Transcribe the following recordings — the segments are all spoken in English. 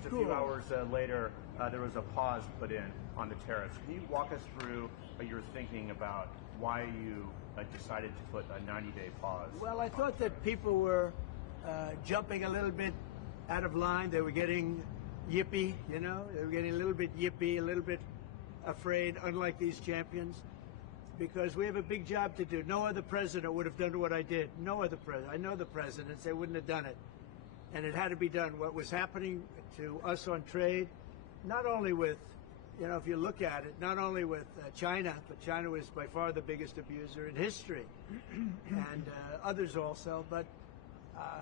just a few hours later, there was a pause put in on the tariffs. Can you walk us through your thinking about why you decided to put a 90-day pause? Well, I thought that people were jumping a little bit out of line. They were getting yippy, you know. They were getting a little bit yippy, a little bit afraid, unlike these champions, because we have a big job to do. No other president would have done what I did. No other president. I know the presidents. They wouldn't have done it. And it had to be done. What was happening to us on trade, not only with, you know, if you look at it, not only with China, but China was by far the biggest abuser in history, and others also, but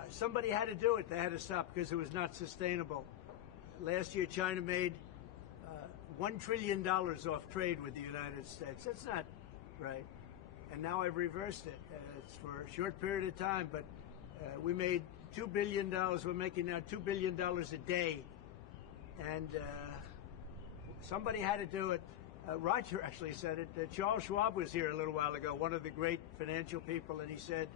somebody had to do it. They had to stop because it was not sustainable. Last year, China made $1 trillion off trade with the United States. That's not right. And now I've reversed it. It's for a short period of time, but we made $2 billion. We're making now $2 billion a day. And somebody had to do it. Roger actually said it. Charles Schwab was here a little while ago, one of the great financial people, and he said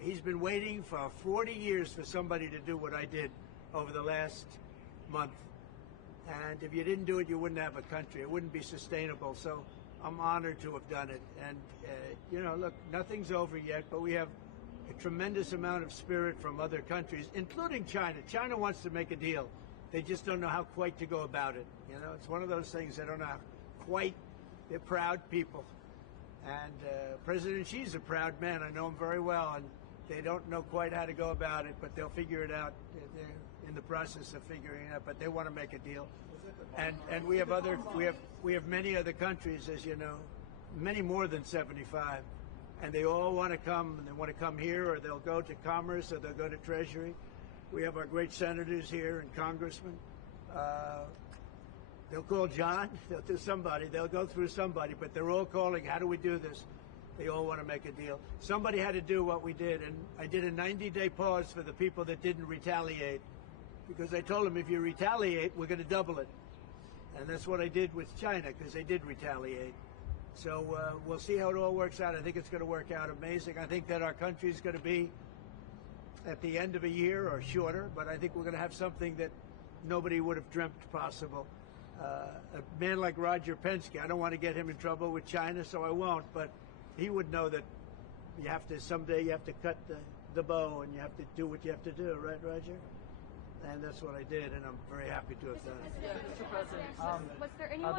he's been waiting for 40 years for somebody to do what I did over the last month. And if you didn't do it, you wouldn't have a country. It wouldn't be sustainable. So I'm honored to have done it. And, you know, look, nothing's over yet, but we have a tremendous amount of spirit from other countries, including China. China wants to make a deal. They just don't know how quite to go about it. You know, it's one of those things they don't know how quite. They're proud people. And President Xi's a proud man. I know him very well. And they don't know quite how to go about it, but they'll figure it out. They're in the process of figuring it out, but they want to make a deal. And we have many other countries, as you know, many more than 75, and they all want to come. And they want to come here, or they'll go to Commerce, or they'll go to Treasury. We have our great senators here and congressmen. They'll call John. They'll do somebody. They'll go through somebody, but they're all calling. How do we do this? They all want to make a deal. Somebody had to do what we did, and I did a 90-day pause for the people that didn't retaliate, because I told them if you retaliate, we're going to double it. And that's what I did with China, because they did retaliate. So we'll see how it all works out. I think it's going to work out amazing. I think that our country is going to be at the end of a year or shorter, but I think we're going to have something that nobody would have dreamt possible. A man like Roger Penske, I don't want to get him in trouble with China, so I won't, but he would know that you have to, someday you have to cut the bow and you have to do what you have to do, right, Roger? And that's what I did, and I'm very happy to have done it. Mr. President, was there anyone